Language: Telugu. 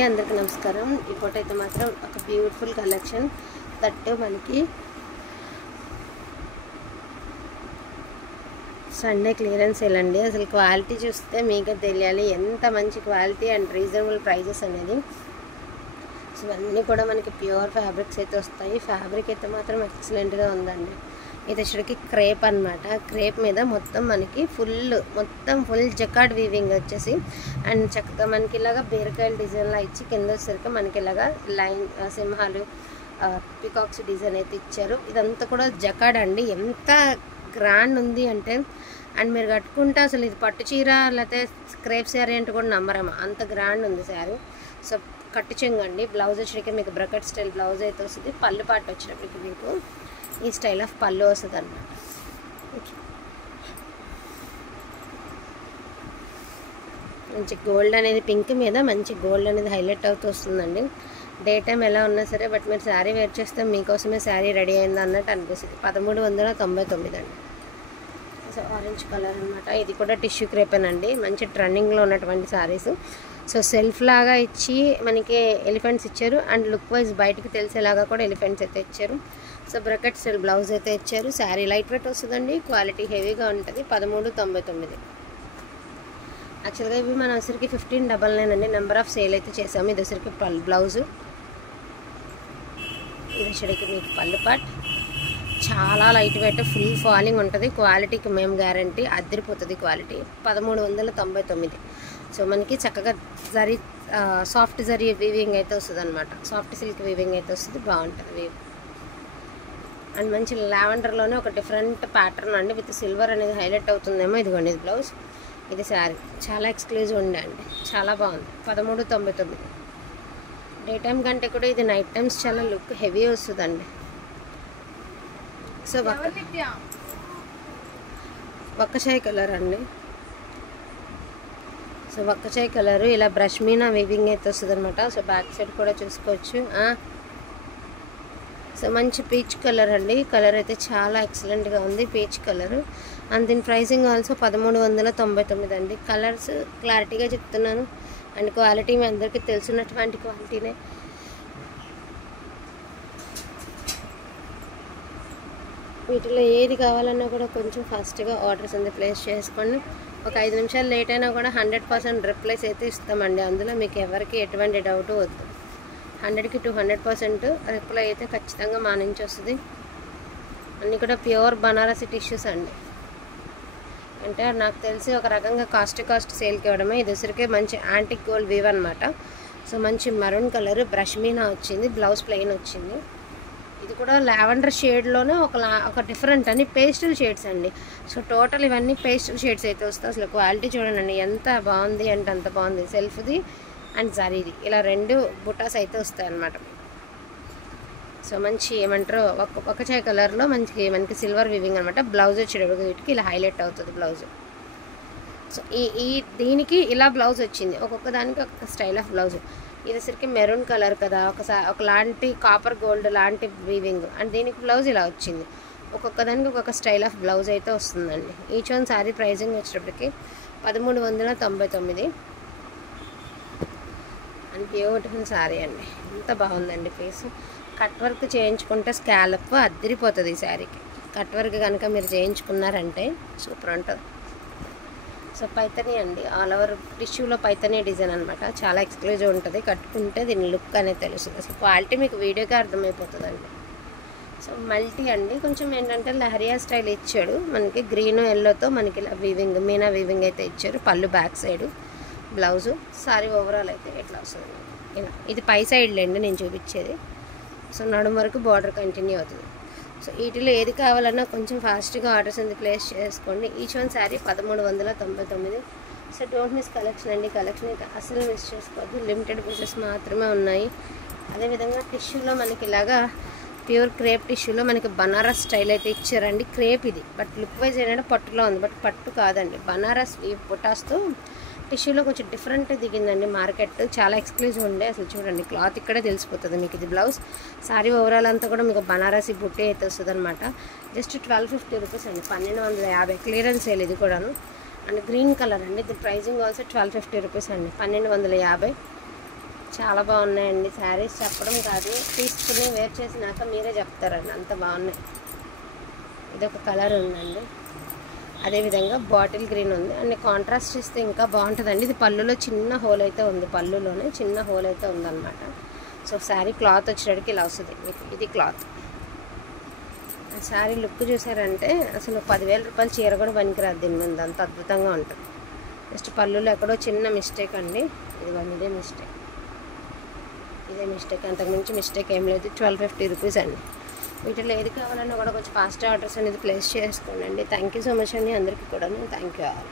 అందరికీ నమస్కారం। ఈ ఫోటో అయితే మాత్రం ఒక బ్యూటిఫుల్ కలెక్షన్ దట్టు మనకి సండే క్లియరెన్స్ సేల్ అండి। అసలు క్వాలిటీ చూస్తే మీకు తెలియాలి ఎంత మంచి క్వాలిటీ అండ్ రీజనబుల్ ప్రైజెస్ అనేది। సో అన్నీ కూడా మనకి ప్యూర్ ఫ్యాబ్రిక్స్ అయితే వస్తాయి। ఫ్యాబ్రిక్ అయితే మాత్రం ఎక్సలెంట్గా ఉందండి। ఇది వచ్చేటికి క్రేప్ అనమాట। క్రేప్ మీద మొత్తం మనకి మొత్తం ఫుల్ జకార్డ్ వీవింగ్ వచ్చేసి అండ్ చక్కగా మనకి ఇలాగా బీరకాయల డిజైన్లా ఇచ్చి కింద వచ్చేసరికి మనకి ఇలాగా లైన్ సింహాలు పికాక్స్ డిజైన్ అయితే ఇచ్చారు। ఇదంతా కూడా జకార్డ్ అండి। ఎంత గ్రాండ్ ఉంది అంటే అండ్ మీరు కట్టుకుంటే అసలు ఇది పట్టు చీర లేకపోతే క్రేప్ శారీ అంటే కూడా నమ్మరమా, అంత గ్రాండ్ ఉంది శారీ। సో కట్టు చెంగండి। బ్లౌజ్ వచ్చేటికి మీకు బ్రకెట్ స్టైల్ బ్లౌజ్ అయితే వస్తుంది। పళ్ళు పాటు వచ్చినప్పటికి మీకు ఈ స్టైల్ ఆఫ్ పళ్ళు వస్తుంది అన్నమాట। మంచి గోల్డ్ అనేది పింక్ మీద మంచి గోల్డ్ అనేది హైలైట్ అవుతూ వస్తుందండి। డే టైం ఎలా ఉన్నా సరే బట్ మీరు శారీ వేర్ చేస్తే మీకోసమే శారీ రెడీ అయింది అన్నట్టు అనిపిస్తుంది। 1399 అండి। సో ఆరెంజ్ కలర్ అనమాట। ఇది కూడా టిష్యూ క్రేపేనండి, మంచి ట్రెండింగ్లో ఉన్నటువంటి శారీస్। సో సెల్ఫ్ లాగా ఇచ్చి మనకి ఎలిఫెంట్స్ ఇచ్చారు అండ్ లుక్ వైజ్ బయటకు తెలిసేలాగా కూడా ఎలిఫెంట్స్ అయితే ఇచ్చారు। సో బ్రకెట్ స్టైల్ బ్లౌజ్ అయితే ఇచ్చారు। శారీ లైట్ వెయిట్ వస్తుందండి, క్వాలిటీ హెవీగా ఉంటుంది। 1399। యాక్చువల్గా ఇవి మన వచ్చరికి 1599 అండి। నెంబర్ ఆఫ్ సేల్ అయితే చేసాము। ఇది వచ్చరికి బ్లౌజు, ఇది వచ్చరికి మీకు పళ్ళు పాట్, చాలా లైట్ వెయిట్ ఫుల్ ఫాలింగ్ ఉంటుంది। క్వాలిటీకి మేము గ్యారంటీ, అదిరిపోతుంది క్వాలిటీ। 1399। సో మనకి చక్కగా జరీ సాఫ్ట్ జరీ వీవింగ్ అయితే వస్తుంది అనమాట। సాఫ్ట్ సిల్క్ వీవింగ్ అయితే వస్తుంది, బాగుంటుంది వీవ్ అండ్ మంచి లావెండర్లోనే ఒక డిఫరెంట్ ప్యాటర్న్ అండి విత్ సిల్వర్ అనేది హైలైట్ అవుతుందేమో। ఇదిగోండి ఇది బ్లౌజ్, ఇది శారీ చాలా ఎక్స్క్లూజివ్ ఉండే అండి, చాలా బాగుంది। 1399। డే టైం కంటే కూడా ఇది నైట్ టైమ్స్ చాలా లుక్ హెవీ వస్తుందండి। సో వక్కచాయ్ కలర్ అండి। సో వక్కచాయ్ కలరు ఇలా బ్రష్ మీనా వీవింగ్ అయితే వస్తుంది అనమాట। సో బ్యాక్ సైడ్ కూడా చూసుకోవచ్చు। సో మంచి పీచ్ కలర్ అండి, కలర్ అయితే చాలా ఎక్సలెంట్గా ఉంది పీచ్ కలర్ అండ్ దీని ప్రైసింగ్ ఆల్సో 1399 అండి। కలర్స్ క్లారిటీగా చెప్తున్నాను అండ్ క్వాలిటీ మీ అందరికీ తెలిసినటువంటి క్వాలిటీనే। వీటిలో ఏది కావాలన్నా కూడా కొంచెం ఫాస్ట్గా ఆర్డర్స్ అనేది ప్లేస్ చేసుకోండి। ఒక 5 నిమిషాలు లేట్ అయినా కూడా 100% రిప్లైస్ అయితే ఇస్తామండి। అందులో మీకు ఎవరికి ఎటువంటి డౌట్ వద్దు, 100కి 200% రిప్లై అయితే ఖచ్చితంగా మా నుంచి వస్తుంది। అన్నీ కూడా ప్యూర్ బనారసి టిష్యూస్ అండి, అంటే నాకు తెలిసి ఒక రకంగా కాస్ట్ సేల్కి ఇవ్వడమే। ఇది ఉసిరికే మంచి యాంటిక్ గోల్డ్ వీవ్ అనమాట। సో మంచి మరూన్ కలర్ బ్రష్ మీనా వచ్చింది, బ్లౌజ్ ప్లెయిన్ వచ్చింది। ఇది కూడా లావెండర్ షేడ్లోనే ఒక డిఫరెంట్ అని పేస్టల్ షేడ్స్ అండి। సో టోటల్ ఇవన్నీ పేస్టల్ షేడ్స్ అయితే వస్తాయి। అసలు క్వాలిటీ చూడండి ఎంత బాగుంది అంటే అంత బాగుంది। సెల్ఫ్ది అండ్ జరీది ఇలా 2 బుటాస్ అయితే వస్తాయి అన్నమాట। సో మంచి ఏమంటారు ఒక చాయ్ కలర్లో మనకి సిల్వర్ వీవింగ్ అనమాట। బ్లౌజ్ వచ్చేటప్పుడు వీటికి ఇలా హైలైట్ అవుతుంది బ్లౌజ్। సో దీనికి ఇలా బ్లౌజ్ వచ్చింది, ఒక్కొక్క దానికి ఒక్కొక్క స్టైల్ ఆఫ్ బ్లౌజ్। ఇది సరికి మెరూన్ కలర్ కదా, ఒకలాంటి కాపర్ గోల్డ్ లాంటి వీవింగ్ అండ్ దీనికి బ్లౌజ్ ఇలా వచ్చింది। ఒక్కొక్క దానికి ఒక్కొక్క స్టైల్ ఆఫ్ బ్లౌజ్ అయితే వస్తుందండి। ఈచ్ వన్ శారీ ప్రైజింగ్ వచ్చేటప్పటికి 1399 అండ్ బ్యూటిఫుల్ శారీ అండి, ఎంత బాగుందండి పీస్। కట్ వర్క్ చేయించుకుంటే స్కాలప్ అదిరిపోతుంది ఈ శారీకి। కట్ వర్క్ కనుక మీరు చేయించుకున్నారంటే సూపర్ ఉంటుంది। సో పైతనీ అండి, ఆల్ ఓవర్ టిష్యూలో పైతనీ డిజైన్ అనమాట, చాలా ఎక్స్క్లూజివ్ ఉంటుంది। కట్టుకుంటే దీని లుక్ అనేది తెలుస్తుంది, అసలు క్వాలిటీ మీకు వీడియోకి అర్థమైపోతుందండి। సో మల్టీ అండి, కొంచెం ఏంటంటే లహరియా స్టైల్ ఇచ్చాడు మనకి, గ్రీన్ ఎల్లోతో మనకి ఇలా వీవింగ్ మీనా వీవింగ్ అయితే ఇచ్చారు। పళ్ళు back side, blouse, sorry overall అయితే ఎట్లా వస్తుంది ఇలా। ఇది పై సైడ్ లేండి నేను చూపించేది। సో నడుము వరకు బార్డర్ కంటిన్యూ అవుతుంది। సో వీటిలో ఏది కావాలన్నా కొంచెం ఫాస్ట్గా ఆర్డర్స్ అనేది ప్లేస్ చేసుకోండి। Each one sari 1399। So don't miss collection అండి, కలెక్షన్ అయితే అసలు మిస్ చేసుకోవద్దు, లిమిటెడ్ పీసెస్ మాత్రమే ఉన్నాయి। అదేవిధంగా టిష్యూలో మనకి ఇలాగా ప్యూర్ క్రేప్ టిష్యూలో మనకి బనారస్ స్టైల్ అయితే ఇచ్చారండి। క్రేప్ ఇది బట్ లుక్ వైజ్ ఏంటంటే పట్టులో ఉంది, బట్ పట్టు కాదండి, బనారస్ ఈ బుటాస్తో టిష్యూలో కొంచెం డిఫరెంట్ దిగిందండి మార్కెట్, చాలా ఎక్స్క్లూజివ్ ఉండే। అసలు చూడండి క్లాత్ ఇక్కడే తెలిసిపోతుంది మీకు। ఇది బ్లౌజ్, సారీ ఓవరాల్ అంతా కూడా మీకు బనారసి బుట్టే అయితే వస్తుంది అనమాట। జస్ట్ 1250 రూపీస్ అండి, 1250 క్లియరెన్స్ సేల్ ఇది కూడాను। అండ్ గ్రీన్ కలర్ అండి, ఇది ప్రైజింగ్ ఆల్సో 1250 రూపీస్ అండి, 1250। చాలా బాగున్నాయండి శారీస్. చెప్పడం కాదు, తీసుకుని వేర్ చేసినాక మీరే చెప్తారండి, అంత బాగున్నాయి. ఇదొక కలర్ ఉందండి, అదేవిధంగా బాటిల్ గ్రీన్ ఉంది. అన్ని కాంట్రాస్ట్ చేస్తే ఇంకా బాగుంటుందండి. ఇది పళ్ళులో చిన్న హోల్ అయితే ఉంది, పళ్ళులోనే చిన్న హోల్ అయితే ఉందన్నమాట. సో శారీ క్లాత్ వచ్చేటికి ఇలా వస్తుంది మీకు. ఇది క్లాత్. శారీ లుక్ చూసారంటే అసలు 10,000 రూపాయల చీర కూడా పనికిరాదు దీని మీద, అంత అద్భుతంగా ఉంటుంది. జస్ట్ పళ్ళులో ఎక్కడో చిన్న మిస్టేక్ అండి, ఇదే మిస్టేక్, ఇదే మిస్టేక్, అంతకుమించి మిస్టేక్ ఏం లేదు. 1250 రూపీస్ అండి. వీటిలో ఏది కావాలన్నా కూడా కొంచెం ఫాస్ట్ ఆర్డర్స్ అనేది ప్లేస్ చేసుకోండి. థ్యాంక్ యూ సో మచ్ అండి అందరికీ కూడా. Thank you all.